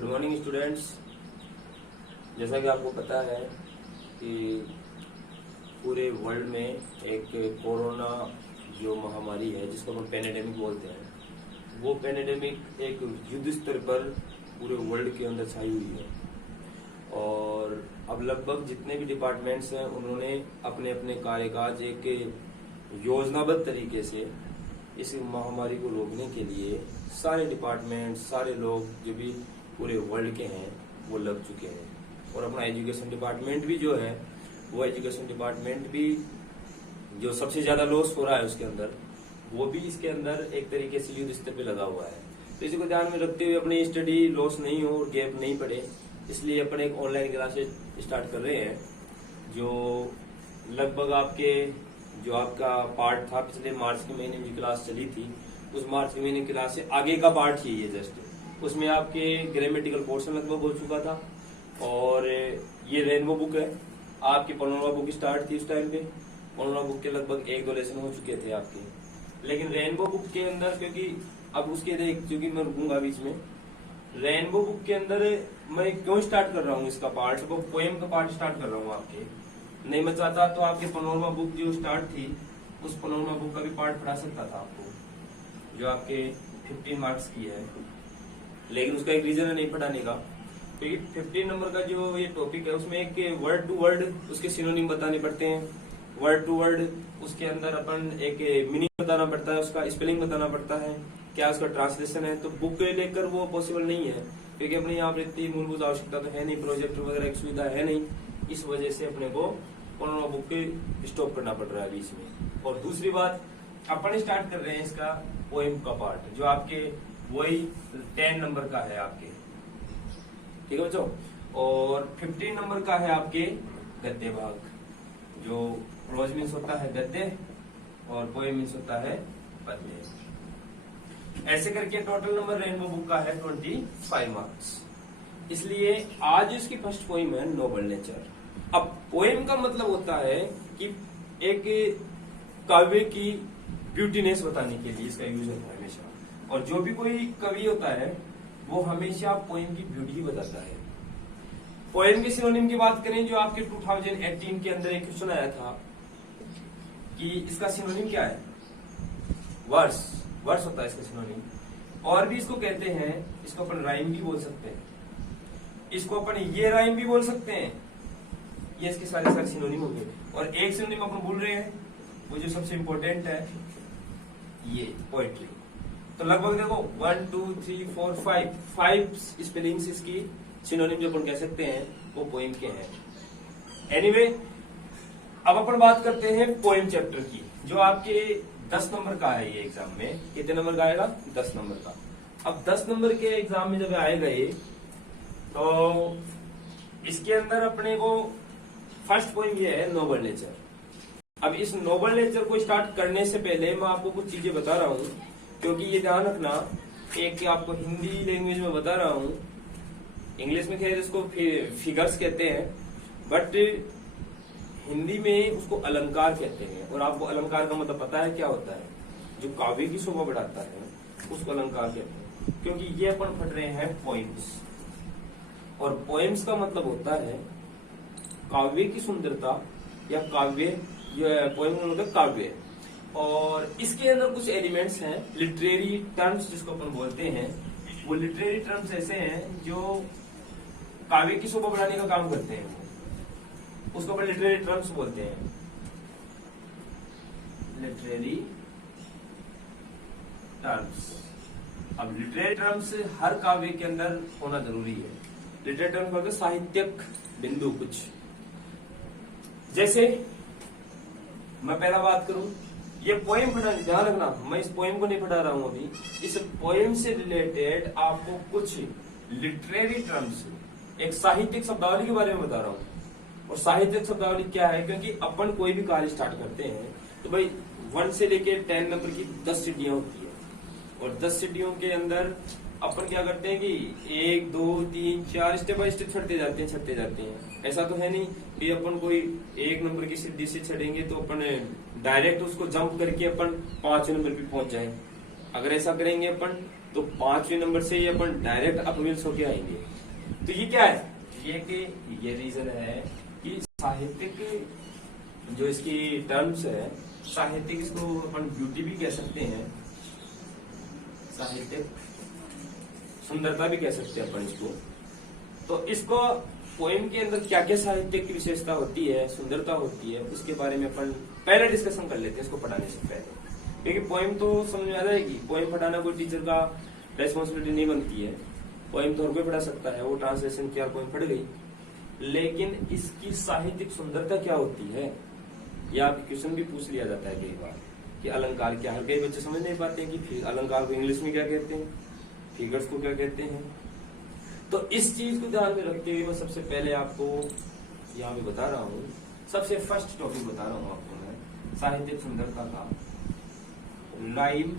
Good morning students. जैसा कि आपको पता है कि पूरे वर्ल्ड में एक कोरोना जो महामारी है जिसको हम पेंडेमिक बोलते हैं, वो पेंडेमिक एक युद्ध स्तर पर पूरे वर्ल्ड के अंदर छाई हुई है। और अब लगभग जितने भी डिपार्टमेंट्स हैं उन्होंने अपने अपने कार्यकाज एक योजनाबद्ध तरीके से इस महामारी को रोकने के लिए सारे डिपार्टमेंट, सारे लोग जो भी पूरे वर्ल्ड के हैं वो लग चुके हैं। और अपना एजुकेशन डिपार्टमेंट भी जो है वो एजुकेशन डिपार्टमेंट भी जो सबसे ज्यादा लॉस हो रहा है उसके अंदर, वो भी इसके अंदर एक तरीके से युद्ध स्तर पे लगा हुआ है। तो इसी को ध्यान में रखते हुए अपनी स्टडी लॉस नहीं हो और गैप नहीं पड़े, इसलिए अपन एक ऑनलाइन क्लासेस स्टार्ट कर रहे हैं। जो लगभग आपका पार्ट था पिछले मार्च के महीने में जो क्लास चली थी, उस मार्च के महीने की क्लास से आगे का पार्ट ही ये जस्ट उसमें आपके ग्रामेटिकल पोर्शन लगभग हो चुका था। और ये रेनबो बुक है, आपकी पनोरमा बुक स्टार्ट थी उस टाइम पे। पनोरमा बुक के लगभग 1-2 लेसन हो चुके थे आपके, लेकिन रेनबो बुक के अंदर क्योंकि अब उसके क्योंकि मैं रुकूंगा बीच में, रेनबो बुक के अंदर मैं क्यों स्टार्ट कर रहा हूँ इसका पार्ट, वो पोएम का पार्ट स्टार्ट कर रहा हूँ आपके। नहीं मैं चाहता तो आपके पनोरमा बुक जो स्टार्ट थी उस पनोरमा बुक का भी पार्ट पढ़ा सकता था आपको, जो आपके 15 मार्क्स की है। लेकिन उसका एक रीजन है नहीं पढ़ाने का, क्योंकि 15 नंबर का जो ये टॉपिक है उसमें एक वर्ड टू वर्ड उसके सिनोनिम बताने पड़ते हैं। वर्ड टू वर्ड उसके अंदर अपन एक मीनिंग बताना पड़ता है, उसका स्पेलिंग बताना पड़ता है, क्या उसका ट्रांसलेशन है। तो बुक लेकर वो पॉसिबल नहीं है, क्योंकि अपने यहाँ पर इतनी मूलभूत आवश्यकता तो है नहीं, प्रोजेक्टर वगैरह की सुविधा है नहीं। इस वजह से अपने को पनोरमा बुक के स्टॉप करना पड़ रहा है बीच में। और दूसरी बात, अपन स्टार्ट कर रहे हैं इसका पोएम का पार्ट, जो आपके वही 10 नंबर का है आपके, ठीक है बच्चों। और 15 नंबर का है आपके गद्य भाग, जो प्रोज मीन्स होता है गद्य और पोएम मीन्स होता है पद्य। ऐसे करके टोटल नंबर रेनबो बुक का है 25 मार्क्स। इसलिए आज इसकी फर्स्ट पोएम है नोबल नेचर। अब पोएम का मतलब होता है कि एक काव्य की ब्यूटीनेस बताने के लिए इसका यूज होता है हमेशा। और जो भी कोई कवि होता है वो हमेशा पोएम की ब्यूटी ही बताता है। पोएम के सिनोनिम की बात करें, जो आपके 2018 के अंदर एक क्वेश्चन आया था कि इसका सिनोनिम क्या है, वर्स होता है इसका सिनोनिम। और भी इसको कहते हैं, इसको अपन राइम भी बोल सकते हैं, इसको अपन ये राइम भी बोल सकते हैं। ये इसके सारे सिनोनिम हो गए। और एक सिनोनिम अपन भूल रहे हैं, वो जो सबसे इंपॉर्टेंट है, ये पोएट्री। तो लगभग देखो 1 2 3 4 5 स्पेलिंग्स इसकी सिनोनिम जो अपन कह सकते हैं वो पोएम के हैं। एनीवे, अब अपन बात करते हैं पोएम चैप्टर की, जो आपके 10 नंबर का है। ये एग्जाम में कितने नंबर का आएगा? 10 नंबर का। अब 10 नंबर के एग्जाम में जब आएगा ये, तो इसके अंदर अपने को फर्स्ट पोएम ये है नोबल नेचर। अब इस नोबल नेचर को स्टार्ट करने से पहले मैं आपको कुछ चीजें बता रहा हूँ, क्योंकि ये ध्यान रखना, एक आपको हिंदी लैंग्वेज में बता रहा हूँ, इंग्लिश में खैर इसको फिगर्स कहते हैं, बट हिंदी में उसको अलंकार कहते हैं। और आपको अलंकार का मतलब पता है क्या होता है? जो काव्य की शोभा बढ़ाता है उसको अलंकार कहते हैं। क्योंकि ये अपन पढ़ रहे हैं पोइम्स, और पोएम्स का मतलब होता है काव्य की सुंदरता या काव्य, पोएम का मतलब काव्य। और इसके अंदर कुछ एलिमेंट्स हैं, लिटरेरी टर्म्स जिसको अपन बोलते हैं। वो लिटरेरी टर्म्स ऐसे हैं जो काव्य की शोभा बढ़ाने का काम करते हैं, उसको अपन लिटरेरी टर्म्स बोलते हैं। Literary terms. अब लिटरेरी टर्म्स हर काव्य के अंदर होना जरूरी है। लिटरेरी टर्म्स मतलब साहित्यिक बिंदु कुछ। जैसे मैं पहला बात करूं, ये पोएम पढ़ा, ध्यान रखना मैं इस पोएम को नहीं पढ़ा रहा हूं अभी। इस पोएम से रिलेटेड आपको कुछ लिटरेरी टर्म्स, एक साहित्यिक शब्दावली के बारे में बता रहा हूं। और साहित्यिक शब्दावली क्या है, क्योंकि अपन कोई भी कार्य स्टार्ट करते हैं तो भाई 1 से लेके 10 नंबर की 10 सीढ़ियां होती है। और 10 सीढ़ियों के अंदर अपन क्या करते हैं कि 1 2 3 4 स्टेप बाय स्टेप चढ़ते जाते हैं। ऐसा तो है नहीं कि अपन कोई 1 नंबर की सीढ़ी से चढ़ेंगे तो अपन डायरेक्ट उसको जंप करके अपन 5 नंबर पे पहुंच जाए। अगर ऐसा करेंगे अपन तो 5वें नंबर से ये अपन डायरेक्ट अपमिल्स होके आएंगे। तो ये क्या है, ये रीजन है कि साहित्यिक जो इसकी टर्म्स है, साहित्यिक इसको अपन ब्यूटी भी कह सकते हैं, साहित्यिक सुंदरता भी कह सकते हैं अपन इसको। तो इसको पोएम के अंदर क्या क्या साहित्य की विशेषता होती है, सुंदरता होती है, उसके बारे में अपन पहले डिस्कशन कर लेते हैं इसको पढ़ाने से पहले, क्योंकि पोएम तो समझ में आ जाएगी। पोएम पढ़ाना कोई टीचर का रेस्पॉन्सिबिलिटी नहीं बनती है, पोएम तो हर कोई पढ़ा सकता है, वो ट्रांसलेशन किया पोएम पढ़ गई। लेकिन इसकी साहित्यिक सुंदरता क्या होती है, या क्वेश्चन भी पूछ लिया जाता है कई बार कि अलंकार क्या है। कई बच्चे समझ नहीं पाते हैं कि अलंकार को इंग्लिश में क्या कहते हैं, फिगर्स को क्या कहते हैं। तो इस चीज को ध्यान में रखते हुए मैं सबसे पहले आपको यहाँ पे बता रहा हूँ, सबसे फर्स्ट टॉपिक बता रहा हूँ आपको मैं साहित्यिक सुंदरता का, राइम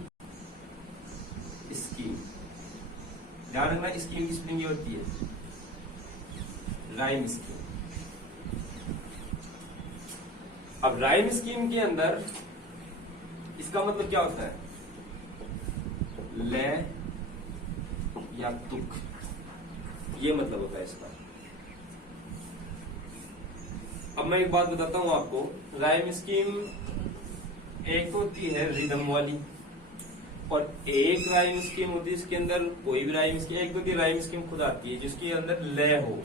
स्कीम। ध्यान रखना, स्कीम की स्पेलिंग होती है राइम स्कीम। अब राइम स्कीम के अंदर इसका मतलब क्या होता है, लय या तुक, ये मतलब होता है इसका। अब मैं एक बात बताता हूं आपको, राइम स्कीम एक होती है रिदम वाली, और एक राइम स्कीम होती है इसके अंदर कोई भी राइम स्कीम, एक होती है राइम स्कीम खुद आती है जिसके अंदर लय हो।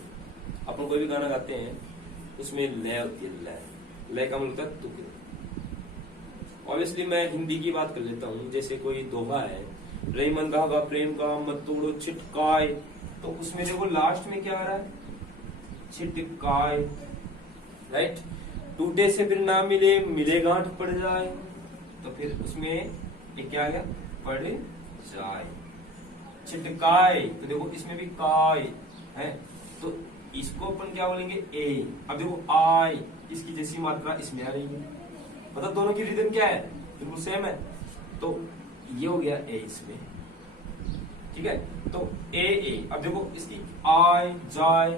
अपन कोई भी गाना गाते हैं उसमें लय होती है, लय का मतलब होता है तुक। ऑब्वियसली मैं हिंदी की बात कर लेता हूँ, जैसे कोई दोहा है, रही मन धागा प्रेम का मत तोड़ो छिटकाय, तो उसमें देखो लास्ट में क्या आ रहा है, छिटकाय, राइट। टूटे से फिर ना मिले, मिले गांठ पड़ जाए, तो फिर उसमें ये क्या आ गया, पड़ जाए, छिटकाय। तो देखो इसमें भी काय है, तो इसको अपन क्या बोलेंगे, ए। अब देखो आई, इसकी जैसी मात्रा इसमें आ रही है, मतलब दोनों की रिदम क्या है, बिल्कुल सेम है। तो ये हो गया ए इसमें, ठीक है। तो ए। अब देखो इसकी आई जाय,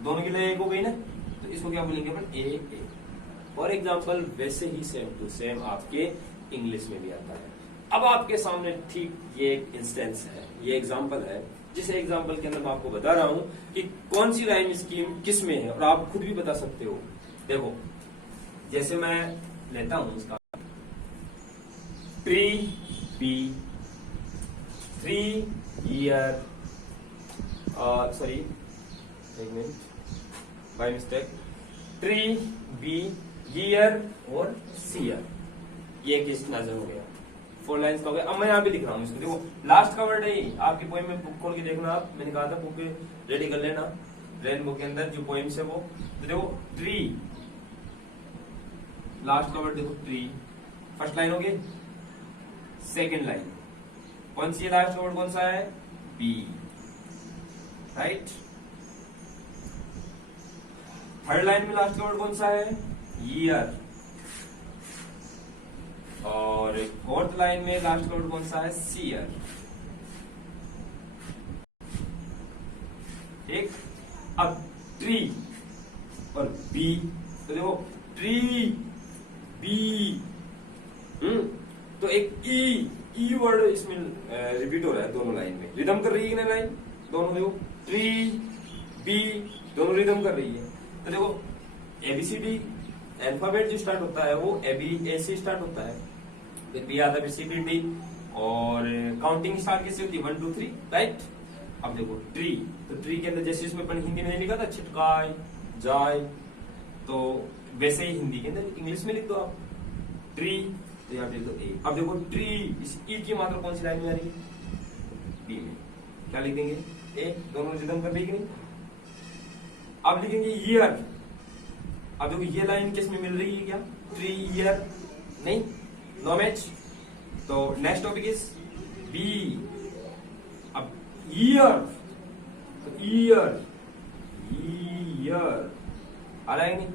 दोनों की लय एक हो गई ना, तो इसको क्या बोलेंगे अपन, ए। और एग्जाम्पल वैसे ही सेम टू सेम आपके इंग्लिश में भी आता है। अब आपके सामने ठीक ये एक इंस्टेंस है, ये एग्जाम्पल है, जिस एग्जाम्पल के अंदर मैं आपको बता रहा हूं कि कौन सी राइम स्कीम किस में है, और आप खुद भी बता सकते हो। देखो जैसे मैं लेता हूं इसका, ट्री बी 3 ईयर, सॉरी एक minute by mistake, tree B year और सीयर, ये किस नजर हो गया, 4 लाइन्स का हो गया। अब मैं यहाँ पे लिख रहा हूँ इसको, देखो लास्ट का वर्ड है ये, आपकी पोएम में बुक खोल के देखना आप, मैंने कहा था बुक रेडी कर लेना, रेनबो के अंदर जो पोएम्स है वो। तो देखो ट्री, लास्ट का वर्ड देखो ट्री, फर्स्ट लाइन हो गई, सेकेंड लाइन कौन सी है, लास्ट का वर्ड कौन सा है, बी, राइट। थर्ड लाइन में लास्ट का वर्ड कौन सा है, ईयर, और फोर्थ लाइन में लास्ट का वर्ड कौन सा है, सीयर, ठीक। अब ट्री और बी, तो देखो ट्री बी, तो एक ई वर्ड इसमें रिपीट हो रहा है दोनों लाइन में, रिदम कर रही है ना लाइन दोनों, देखो ट्री बी दोनों रिदम कर रही है। तो देखो एबीसीडी अल्फाबेट जो स्टार्ट होता है वो ए से स्टार्ट होता है, फिर बी आता है, फिर सी फिर डी, और काउंटिंग स्टार्ट कैसे होती है, 1 2 3, राइट। अब देखो ट्री, तो ट्री के अंदर जैसे इसमें अपन हिंदी में लिखा था छिटकाय जाय, तो वैसे ही हिंदी के अंदर इंग्लिश में लिख दो आप ट्री, तो यहाँ पे लिख दो ए। अब देखो ट्री, इस ई की मात्रा कौन सी लाइन में आ रही है, बी में, क्या लिख देंगे, ए, दोनों रिदम कर रही कि नहीं। अब लिखेंगे ईयर, अब देखो ये लाइन किस में मिल रही है, क्या ट्री ईयर, नहीं, नो मैच। तो नेक्स्ट टॉपिक इज बी, अब ईयर, तो ईयर ईयर आ रहा है नहीं,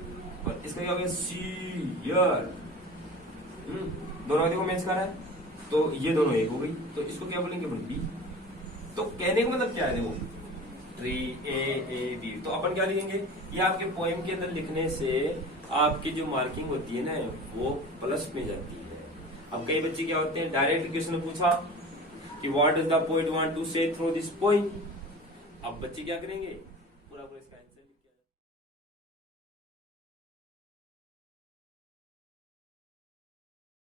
और इसका क्या हो गया, सीयर, दोनों देखो मैच कर रहा है, तो ये दोनों एक हो गई, तो इसको क्या बोलेंगे अपन, बी। तो कहने का मतलब क्या है, देखो ट्री ए बी, तो अपन क्या लिखेंगे, ये आपके पोएम के अंदर लिखने से आपकी जो मार्किंग होती है ना वो प्लस में जाती है। अब कई बच्चे क्या होते हैं, डायरेक्ट क्वेश्चन पूछा कि what is the poet want to say through this poem. अब बच्चे क्या करेंगे, पूरा इसका